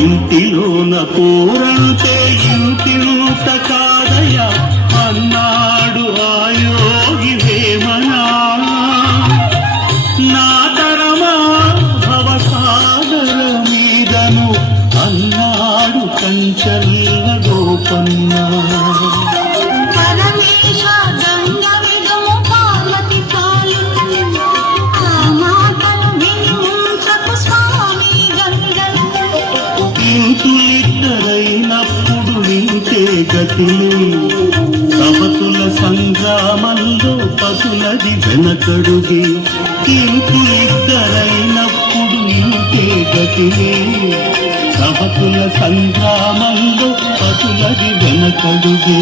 ఇంటిలోన పోరంటే ఇంటింత కాదయ అన్నాడు ఆయోగి వేమనా. నా తరమా భవసాగర మీదను అన్నాడు కంచర్ల గోపన్న. ఇంతులిద్దరైనప్పుడు నింటే గతిలే సవతుల సంగ్రామంలో పతులది వెనకడుగే. ఇంతులిద్దరైనప్పుడు నింటే గతిలే సవతుల సంగ్రామంలో పతులది వెనకడుగే.